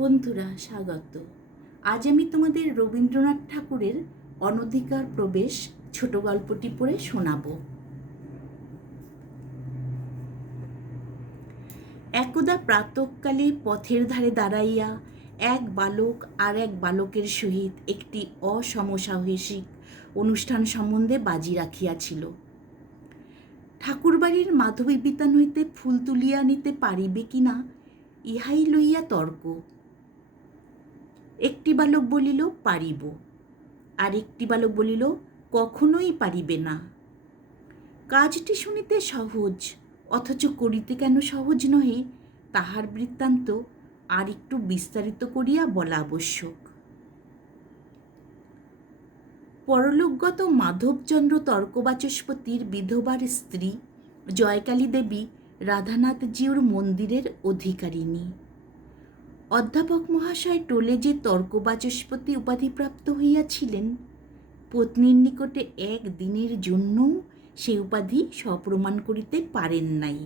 বন্ধুরা স্বাগত। আজ আমি তোমাদের রবীন্দ্রনাথ ঠাকুরের অনধিকার প্রবেশ ছোট গল্পটি পড়ে শোনাব। একদা প্রাতঃকালে পথের ধারে দাঁড়াইয়া এক বালক আর এক বালকের সহিত একটি অসমসাহসিক অনুষ্ঠান সম্বন্ধে বাজি রাখিয়াছিল। ঠাকুরবাড়ির মাধবী বিতান হইতে ফুল তুলিয়া আনিতে পারিবে কিনা ইহাই লইয়া তর্ক। একটি বালক বলিল পারিব, আর একটি বালক বলিল কখনোই পারিবে না। কাজটি শুনিতে সহজ, অথচ করিতে কেন সহজ নহে তাহার বৃত্তান্ত আর একটু বিস্তারিত করিয়া বলা আবশ্যক। পরলোকগত মাধবচন্দ্র তর্কবাচস্পতির বিধবার স্ত্রী জয়কালী দেবী রাধানাথজিউর মন্দিরের অধিকারিণী। অধ্যাপক মহাশয় টোলে যে তর্কবাচস্পতি উপাধিপ্রাপ্ত হইয়াছিলেন, পত্নীর নিকটে এক দিনের জন্যও সে উপাধি সপ্রমাণ করিতে পারেন নাই।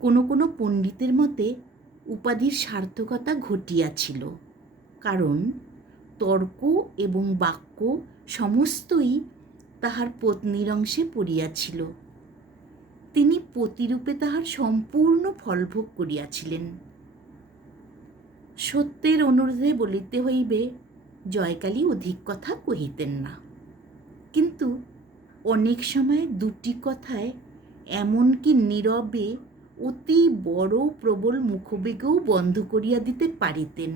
কোনো কোনো পণ্ডিতের মতে উপাধির সার্থকতা ঘটিয়াছিল, কারণ তর্ক এবং বাক্য সমস্তই তাহার পত্নীর অংশে পড়িয়াছিল। তিনি পতিরূপে তাহার সম্পূর্ণ ফলভোগ করিয়াছিলেন। সত্যের অনুরোধে বলিতে হইবে, জয়কালী অধিক কথা কহিতেন না, কিন্তু অনেক সময় দুটি কথায় এমনকি নীরবে অতি বড় প্রবল মুখবেগও বন্ধ করিয়া দিতে পারিতেন।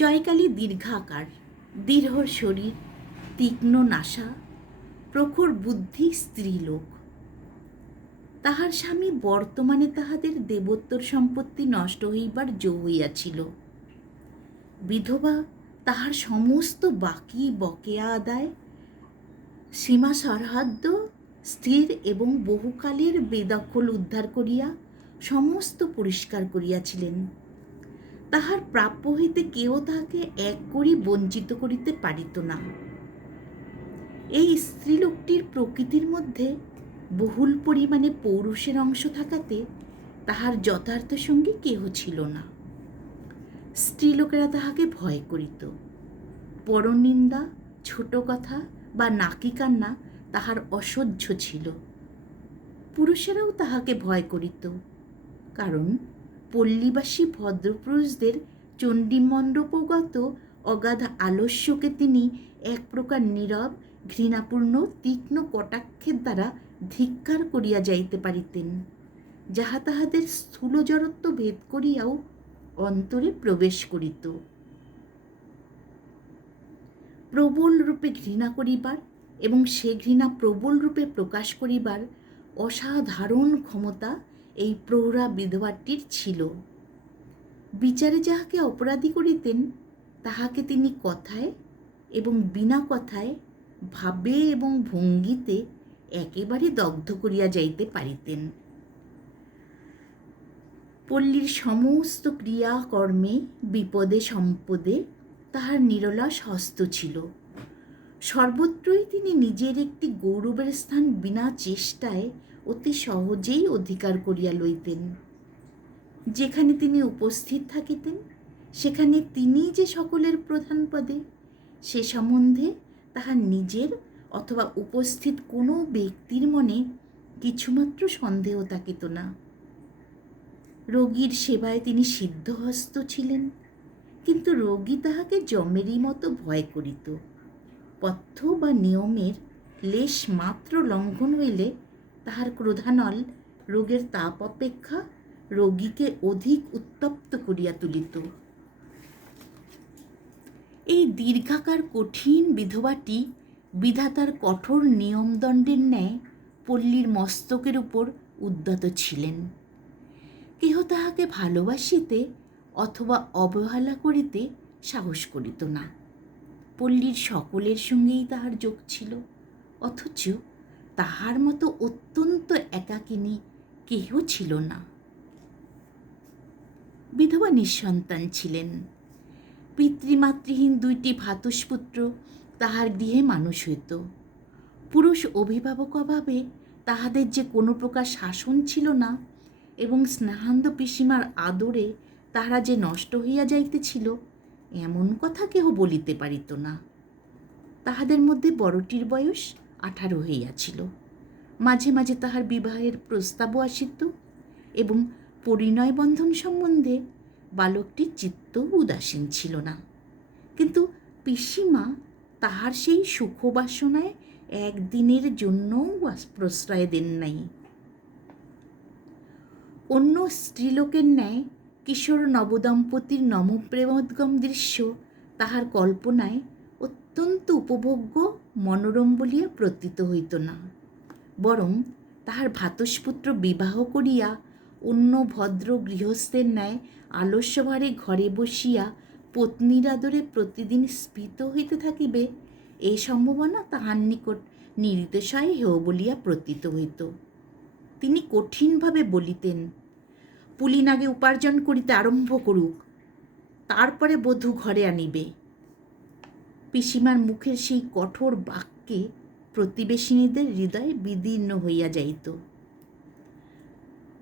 জয়কালী দীর্ঘাকার, দৃঢ় শরীর, তীক্ষ্ণ নাসা, প্রখর বুদ্ধি স্ত্রীলোক। তাহার স্বামী বর্তমানে তাহাদের দেবোত্তর সম্পত্তি নষ্ট হইবার জো হইয়াছিল। বিধবা তাহার সমস্ত বাকি বকেয়া আদায়, সীমা সরহদ্দ স্থির এবং বহুকালের বেদখল উদ্ধার করিয়া সমস্ত পরিষ্কার করিয়াছিলেন। তাহার প্রাপ্য হইতে কেউ তাহাকে এক করি বঞ্চিত করিতে পারিত না। এই স্ত্রীলোকটির প্রকৃতির মধ্যে বহুল পরিমাণে পৌরুষের অংশ থাকাতে তাহার যথার্থ সঙ্গী কেহ ছিল না। স্ত্রীলোকেরা তাহাকে ভয় করিত। পরনিন্দা, ছোট কথা বা নাকি কান্না তাহার অসহ্য ছিল। পুরুষেরাও তাহাকে ভয় করিত, কারণ পল্লীবাসী ভদ্রপুরুষদের চণ্ডীমণ্ডপগত অগাধ আলস্যকে তিনি এক প্রকার নীরব ঘৃণাপূর্ণ তীক্ষ্ণ কটাক্ষের দ্বারা ধিক্কার করিয়া যাইতে পারিতেন, যাহা তাহাদের স্থূল জড়ত্ব ভেদ করিয়াও অন্তরে প্রবেশ করিত। প্রবল রূপে ঘৃণা করিবার এবং সে ঘৃণা প্রবল রূপে প্রকাশ করিবার অসাধারণ ক্ষমতা এই প্রৌঢ়া বিধবাটির ছিল। বিচারে যাহাকে অপরাধী করিতেন, তাহাকে তিনি কথায় এবং বিনা কথায়, ভাবে এবং ভঙ্গিতে একেবারে দগ্ধ করিয়া যাইতে পারিতেন। পল্লীর সমস্ত ক্রিয়াকর্মে বিপদে সম্পদে তাহার নিরলস হস্ত ছিল। সর্বত্রই তিনি নিজের একটি গৌরবের স্থান বিনা চেষ্টায় অতি সহজেই অধিকার করিয়া লইতেন। যেখানে তিনি উপস্থিত থাকিতেন, সেখানে তিনি যে সকলের প্রধান পদে, সে সম্বন্ধে তাহার নিজের অথবা উপস্থিত কোনো ব্যক্তির মনে কিছুমাত্র সন্দেহ থাকিত না। রোগীর সেবায় তিনি সিদ্ধহস্ত ছিলেন, কিন্তু রোগী তাহাকে যমেরই মতো ভয় করিত। পথ্য বা নিয়মের লেশ মাত্র লঙ্ঘন হইলে তাহার ক্রোধানল রোগের তাপ অপেক্ষা রোগীকে অধিক উত্তপ্ত করিয়া তুলিত। এই দীর্ঘাকার কঠিন বিধবাটি বিধাতার কঠোর নিয়মদণ্ডের ন্যায় পল্লীর মস্তকের উপর উদ্যত ছিলেন। কেহ তাহাকে ভালোবাসিতে অথবা অবহেলা করিতে সাহস করিত না। পল্লীর সকলের সঙ্গেই তাহার যোগ ছিল, অথচ তাহার মতো অত্যন্ত একাকিনী কেহ ছিল না। বিধবা নিঃসন্তান ছিলেন। পিতৃমাতৃহীন দুইটি ভ্রাতুষ্পুত্র তাহার গৃহে মানুষ হইত। পুরুষ অভিভাবক অভাবে তাহাদের যে কোনো প্রকার শাসন ছিল না, এবং স্নেহান্ধ পিসিমার আদরে তাহারা যে নষ্ট হইয়া যাইতেছিল এমন কথা কেহ বলিতে পারিত না। তাহাদের মধ্যে বড়টির বয়স 18 হইয়াছিল। মাঝে মাঝে তাহার বিবাহের প্রস্তাবও আসিত এবং পরিণয় বন্ধন সম্বন্ধে বালকটির চিত্ত উদাসীন ছিল না। কিন্তু পিসিমা তাহার সেই সুখবাসনায় একদিনের জন্যও প্রশ্রয় দেন নাই। অন্য স্ত্রীলোকের ন্যায় কিশোর নবদম্পতির নমপ্রেমোদ্গম দৃশ্য তাহার কল্পনায় অত্যন্ত উপভোগ্য মনোরম বলিয়া প্রতীত হইত না, বরং তাহার ভ্রাতুষ্পুত্র বিবাহ করিয়া অন্য ভদ্র গৃহস্থের ন্যায় আলস্যভারে ঘরে বসিয়া পত্নীর আদরে প্রতিদিন স্ফীত হইতে থাকিবে এই সম্ভাবনা তাহার নিকট নির্দেশায় হেয় বলিয়া প্রতীত হইত। তিনি কঠিনভাবে বলিতেন, পুলিন আগে উপার্জন করিতে আরম্ভ করুক, তারপরে বধূ ঘরে আনিবে। পিসিমার মুখের সেই কঠোর বাক্যে প্রতিবেশিনীদের হৃদয় বিদীর্ণ হইয়া যাইত।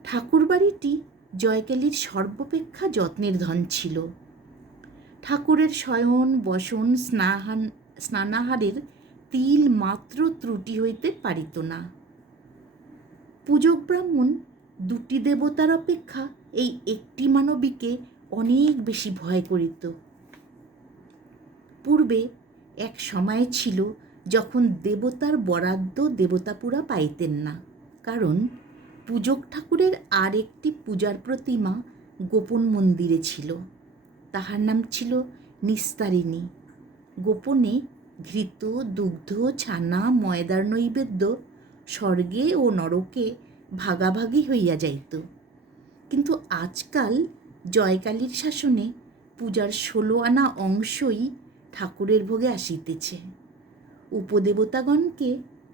ঠাকুরবাড়িটি জয়কালীর সর্বাপেক্ষা যত্নের ধন ছিল। ঠাকুরের শয়ন বসন স্নানাহারের তিল মাত্র ত্রুটি হইতে পারিত না। পূজক ব্রাহ্মণ দুটি দেবতার অপেক্ষা এই একটি মানবীকে অনেক বেশি ভয় করিত। পূর্বে এক সময় ছিল যখন দেবতার বরাদ্দ দেবতাপুরা পাইতেন না, কারণ পূজক ঠাকুরের আর একটি পূজার প্রতিমা গোপন মন্দিরে ছিল। তাহার নাম ছিল নিস্তারিণী। গোপনে ঘৃত, দুগ্ধ, ছানা, ময়দার নৈবেদ্য স্বর্গে ও নরকে ভাগাভাগি হইয়া যাইত। কিন্তু আজকাল জয়কালীর শাসনে পূজার 16 আনা অংশই ঠাকুরের ভোগে আসিতেছে। উপদেবতাগণকে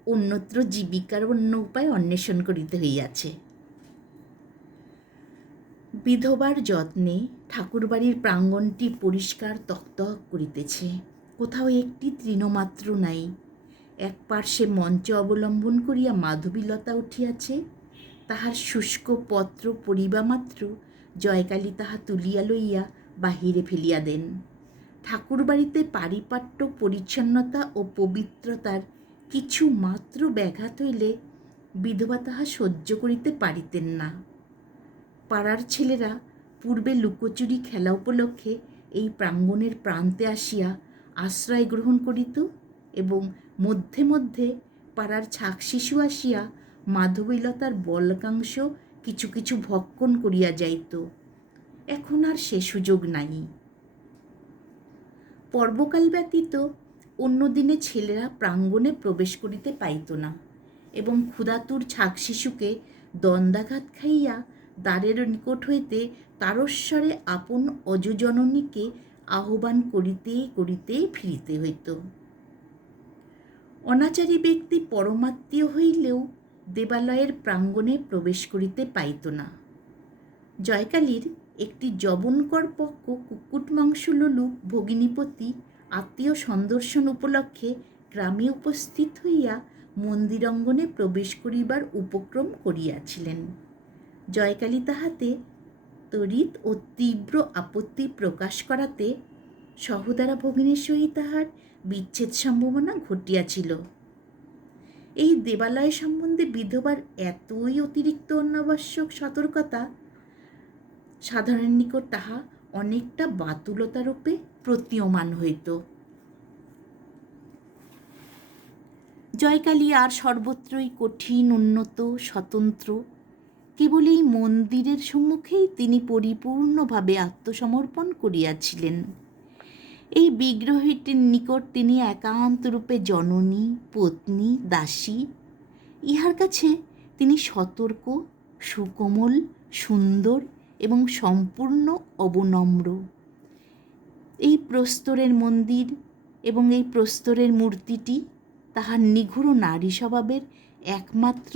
অন্যত্র জীবিকার অন্য উপায় অন্বেষণ করিতে হইয়াছে। বিধবার যত্নে ঠাকুরবাড়ির প্রাঙ্গণটি পরিষ্কার তকতক করিতেছে। কোথাও একটি তৃণমাত্র নাই। এক পার্শ্বে মঞ্চ অবলম্বন করিয়া মাধবীলতা উঠিয়াছে। তাহার শুষ্ক পত্র পড়িবা মাত্র জয়কালী তাহা তুলিয়া লইয়া বাহিরে ফেলিয়া দেন। ঠাকুরবাড়িতে পারিপাট্য, পরিচ্ছন্নতা ও পবিত্রতার কিছু মাত্র ব্যাঘাত হইলে বিধবা তাহা সহ্য করিতে পারিতেন না। পাড়ার ছেলেরা পূর্বে লুকোচুরি খেলা উপলক্ষে এই প্রাঙ্গণের প্রান্তে আসিয়া আশ্রয় গ্রহণ করিত এবং মধ্যে মধ্যে পাড়ার ছাক শিশু আসিয়া মাধবীলতার বলকাংশ কিছু কিছু ভক্ষণ করিয়া যাইত। এখন আর সে সুযোগ নাই। পর্বকাল ব্যতীত অন্য দিনে ছেলেরা প্রাঙ্গণে প্রবেশ করিতে পাইত না এবং ক্ষুধাতুর ছাক শিশুকে দন্দাঘাত খাইয়া দ্বারের নিকট হইতে তারস্বরে আপন অজজননীকে আহ্বান করিতে করিতে ফিরিতে হইত। অনাচারী ব্যক্তি পরমাত্মীয় হইলেও দেবালয়ের প্রাঙ্গণে প্রবেশ করিতে পাইত না। জয়কালীর একটি যবনকর পক্ষ কুকুট মাংস লোলুপ ভগিনীপতি আত্মীয় সন্দর্শন উপলক্ষে গ্রামে উপস্থিত হইয়া মন্দিরাঙ্গনে প্রবেশ করিবার উপক্রম করিয়াছিলেন। জয়কালী তাহাতে তড়িৎ ও তীব্র আপত্তি প্রকাশ করাতে সহোদরা ভগিনীর সহিত তাহার বিচ্ছেদ সম্ভাবনা ঘটিয়াছিল। এই দেবালয় সম্বন্ধে বিধবার এতই অতিরিক্ত অনাবশ্যক সতর্কতা সাধারণের নিকট তাহা অনেকটা বাতুলতারূপে প্রতীয়মান হইত। জয়কালী আর সর্বত্রই কঠিন, উন্নত, স্বতন্ত্র। কেবল এই মন্দিরের সম্মুখেই তিনি পরিপূর্ণভাবে আত্মসমর্পণ করিয়াছিলেন। এই বিগ্রহটির নিকট তিনি একান্তরূপে জননী, পত্নী, দাসী। ইহার কাছে তিনি সতর্ক, সুকোমল, সুন্দর এবং সম্পূর্ণ অবনম্র। এই প্রস্তরের মন্দির এবং এই প্রস্তরের মূর্তিটি তাহার নিগূঢ় নারী স্বভাবের একমাত্র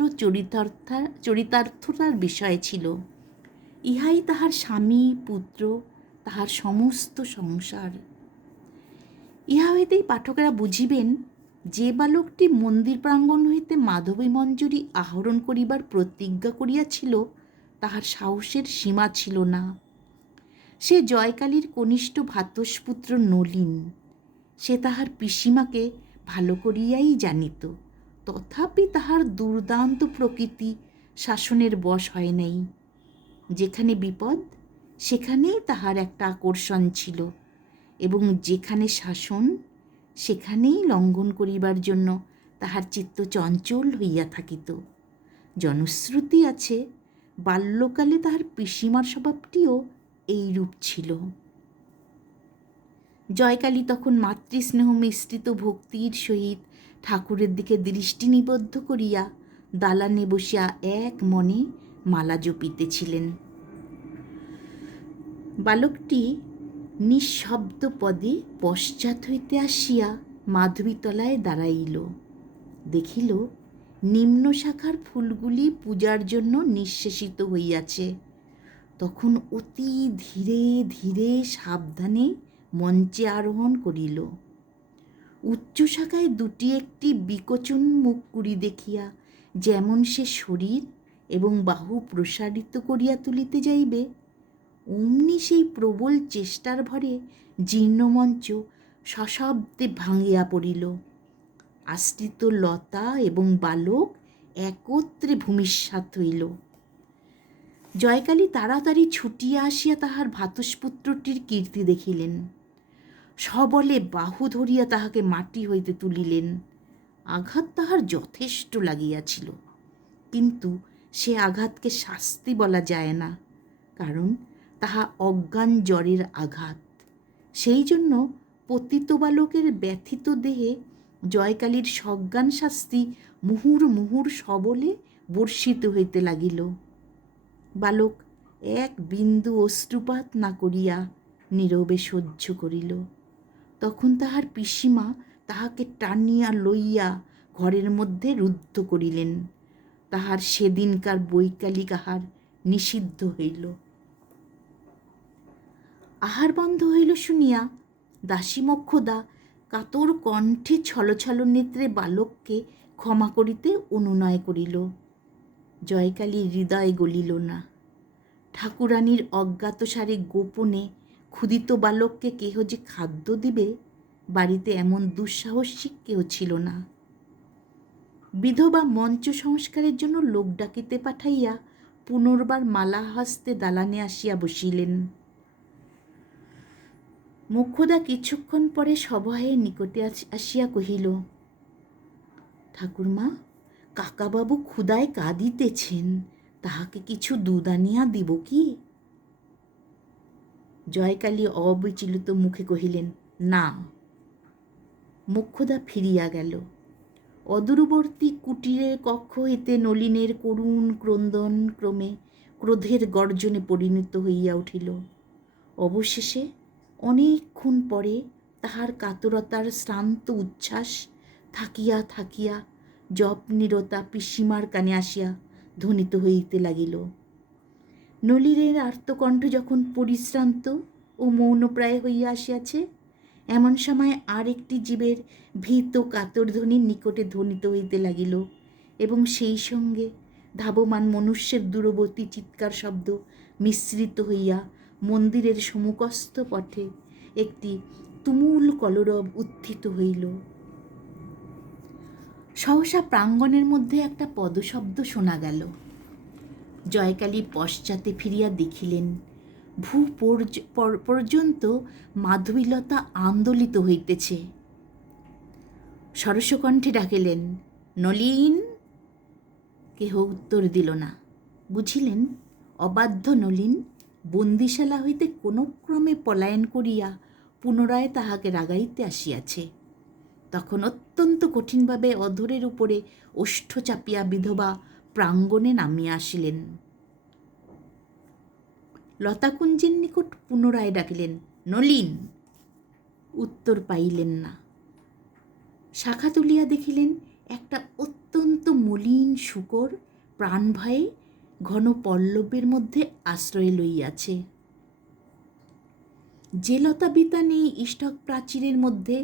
চরিতার্থতার বিষয় ছিল। ইহাই তাহার স্বামী, পুত্র, তাহার সমস্ত সংসার। ইহা হইতেই পাঠকেরা বুঝিবেন যে বালকটি মন্দির প্রাঙ্গণ হইতে মাধবী মঞ্জুরি আহরণ করিবার প্রতিজ্ঞা করিয়াছিল তাহার সাহসের সীমা ছিল না। সে জয়কালীর কনিষ্ঠ ভ্রাতুষ্পুত্র নলিন। সে তাহার পিসিমাকে ভালো করিয়াই জানিত, তথাপি তাহার দুর্দান্ত প্রকৃতি শাসনের বশ হয় নাই। যেখানে বিপদ সেখানেই তাহার একটা আকর্ষণ ছিল, এবং যেখানে শাসন সেখানেই লঙ্ঘন করিবার জন্য তাহার চিত্ত চঞ্চল হইয়া থাকিত। জনশ্রুতি আছে, বাল্যকালে তাহার পিসিমার স্বভাবটিও এইরূপ ছিল। জয়কালী তখন মাতৃস্নেহ মিশ্রিত ভক্তির সহিত ঠাকুরের দিকে দৃষ্টি নিবদ্ধ করিয়া দালানে বসিয়া এক মনে মালা জপিতেছিলেন। বালকটি নিঃশব্দ পদে পশ্চাৎ হইতে আসিয়া মাধবীতলায় দাঁড়াইল। দেখিল নিম্ন শাখার ফুলগুলি পূজার জন্য নিঃশেষিত হইয়াছে। তখন অতি ধীরে ধীরে সাবধানে মঞ্চে আরোহণ করিল। উচ্চ শাখায় দুটি একটি বিকচন মুখকুড়ি দেখিয়া যেমন সে শরীর এবং বাহু প্রসারিত করিয়া তুলিতে যাইবে, অমনি সেই প্রবল চেষ্টার ভরে জীর্ণমঞ্চ সশব্দে ভাঙিয়া পড়িল। আশ্রিত লতা এবং বালক একত্রে ভূমিসাৎ হইল। জয়কালী তাড়াতাড়ি ছুটিয়া আসিয়া তাহার ভ্রাতুষ্পুত্রটির কীর্তি দেখিলেন। সবলে বাহু ধরিয়া তাহাকে মাটি হইতে তুলিলেন। আঘাত তাহার যথেষ্ট লাগিয়াছিল, কিন্তু সে আঘাতকে শাস্তি বলা যায় না, কারণ তাহা অজ্ঞান জ্বরের আঘাত। সেই জন্য পতিত বালকের ব্যথিত দেহে জয়কালীর সজ্ঞান শাস্তি মুহুর মুহুর সবলে বর্ষিত হইতে লাগিল। বালক এক বিন্দু অশ্রুপাত না করিয়া নীরবে সহ্য করিল। তখন তাহার পিসিমা তাহাকে টানিয়া লইয়া ঘরের মধ্যে রুদ্ধ করিলেন। তাহার সেদিনকার বৈকালিক আহার নিষিদ্ধ হইল। আহার বন্ধ হইল শুনিয়া দাসী মোক্ষদা কাতর কণ্ঠে ছলছল নেত্রে বালককে ক্ষমা করিতে অনুনয় করিল। জয়কালী হৃদয় গলিল না। ঠাকুরানীর অজ্ঞাতসারে গোপনে ক্ষুদিত বালককে কেহ যে খাদ্য দিবে, বাড়িতে এমন দুঃসাহসিক কেউ ছিল না। বিধবা মঞ্চ সংস্কারের জন্য লোক ডাকিতে পাঠাইয়া পুনর্বার মালা হস্তে দালানে আসিয়া বসিলেন। মোক্ষদা কিছুক্ষণ পরে সভয়ে নিকটে আসিয়া কহিল, ঠাকুরমা, কাকাবাবু ক্ষুধায় কাঁদিতেছেন, তাহাকে কিছু দুধ আনিয়া দিব কি? জয়কালী অবিচলিত মুখে কহিলেন, না। মোক্ষদা ফিরিয়া গেল। অদূরবর্তী কুটিরের কক্ষ হইতে নলিনের করুণ ক্রন্দন ক্রমে ক্রোধের গর্জনে পরিণত হইয়া উঠিল। অবশেষে অনেকক্ষণ পরে তাহার কাতরতার শ্রান্ত উচ্ছ্বাস থাকিয়া থাকিয়া জপনিরতা পিসিমার কানে আসিয়া ধ্বনিত হইতে লাগিল। নলিনের আর্তকণ্ঠ যখন পরিশ্রান্ত ও মৌনপ্রায় হইয়া আসিয়াছে, এমন সময় আর একটি জীবের ভীত কাতর ধ্বনি নিকটে ধ্বনিত হইতে লাগিল, এবং সেই সঙ্গে ধাবমান মনুষ্যের দূরবর্তী চিৎকার শব্দ মিশ্রিত হইয়া মন্দিরের সম্মুখস্থ পথে একটি তুমুল কলরব উত্থিত হইল। সহসা প্রাঙ্গণের মধ্যে একটা পদশব্দ শোনা গেল। জয়কালী পশ্চাতে ফিরিয়া দেখিলেন ভূ পর্যন্ত মাধবীলতা আন্দোলিত হইতেছে। সরসকণ্ঠে ডাকিলেন, নলিন। কেহ উত্তর দিল না। বুঝিলেন অবাধ্য নলিন বন্দিশালা হইতে কোনো ক্রমে পলায়ন করিয়া পুনরায় তাহাকে রাগাইতে আসিয়াছে। তখন অত্যন্ত কঠিনভাবে অধরের উপরে ওষ্ঠ চাপিয়া বিধবা প্রাঙ্গণে নামিয়া আসিলেন। লতাকুঞ্জের নিকট পুনরায় ডাকিলেন, নলিন। উত্তর পাইলেন না। শাখা তুলিয়া দেখিলেন একটা অত্যন্ত মলিন শূকর প্রাণভয়ে ঘন পল্লবের মধ্যে আশ্রয় লইয়াছে। যে লতা বিতা নেই ইষ্টক প্রাচীরের মধ্যে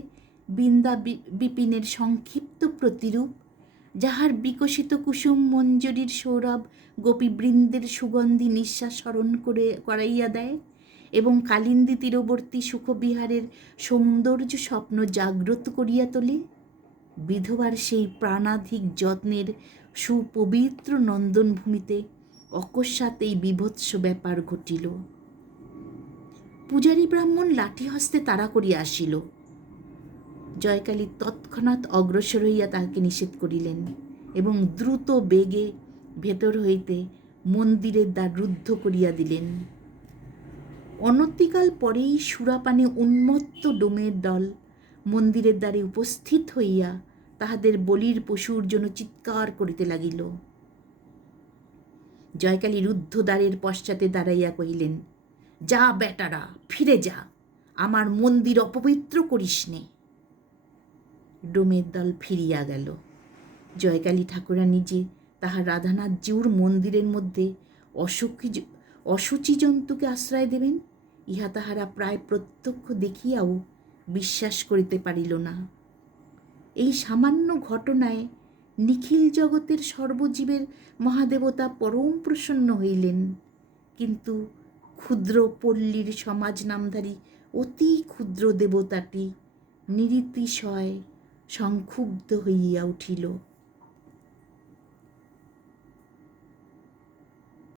বৃন্দা বিপিনের সংক্ষিপ্ত প্রতিরূপ যাহার বিকশিত কুসুম মঞ্জরীর সৌরভ গোপীবৃন্দের সুগন্ধি নিঃশ্বাস স্মরণ করাইয়া দেয় এবং কালিন্দী তীরবর্তী সুখবিহারের সৌন্দর্য স্বপ্ন জাগ্রত করিয়া তোলে, বিধবার সেই প্রাণাধিক যত্নের সুপবিত্র নন্দনভূমিতে অকস্মাৎ এই বীভৎস ব্যাপার ঘটিল। পূজারী ব্রাহ্মণ লাঠি হস্তে তাড়া করিয়া আসিল। জয়কালী তৎক্ষণাৎ অগ্রসর হইয়া তাহাকে নিষেধ করিলেন এবং দ্রুত বেগে ভেতর হইতে মন্দিরের দ্বার রুদ্ধ করিয়া দিলেন। অনতিকাল পরেই সুরাপানে উন্মত্ত ডোমের দল মন্দিরের দ্বারে উপস্থিত হইয়া তাহাদের বলির পশুর জন্য চিৎকার করিতে লাগিল। জয়কালী রুদ্ধ দ্বারের পশ্চাতে দাঁড়াইয়া কহিলেন, যা বেটারা, ফিরে যা, আমার মন্দির অপবিত্র করিস নে। ডোমের দল ফিরিয়া গেল। জয়কালী ঠাকুরানী যে তাহার রাধানাথ জিউর মন্দিরের মধ্যে অসুচি জন্তুকে আশ্রয় দেবেন, ইহা তাহারা প্রায় প্রত্যক্ষ দেখিয়াও বিশ্বাস করিতে পারিল না। এই সামান্য ঘটনায় নিখিল জগতের সর্বজীবের মহাদেবতা পরম প্রসন্ন হইলেন, কিন্তু ক্ষুদ্র পল্লীর সমাজ নামধারী অতি ক্ষুদ্র দেবতাটি নিরতিশয় সংক্ষুব্ধ হইয়া উঠিল।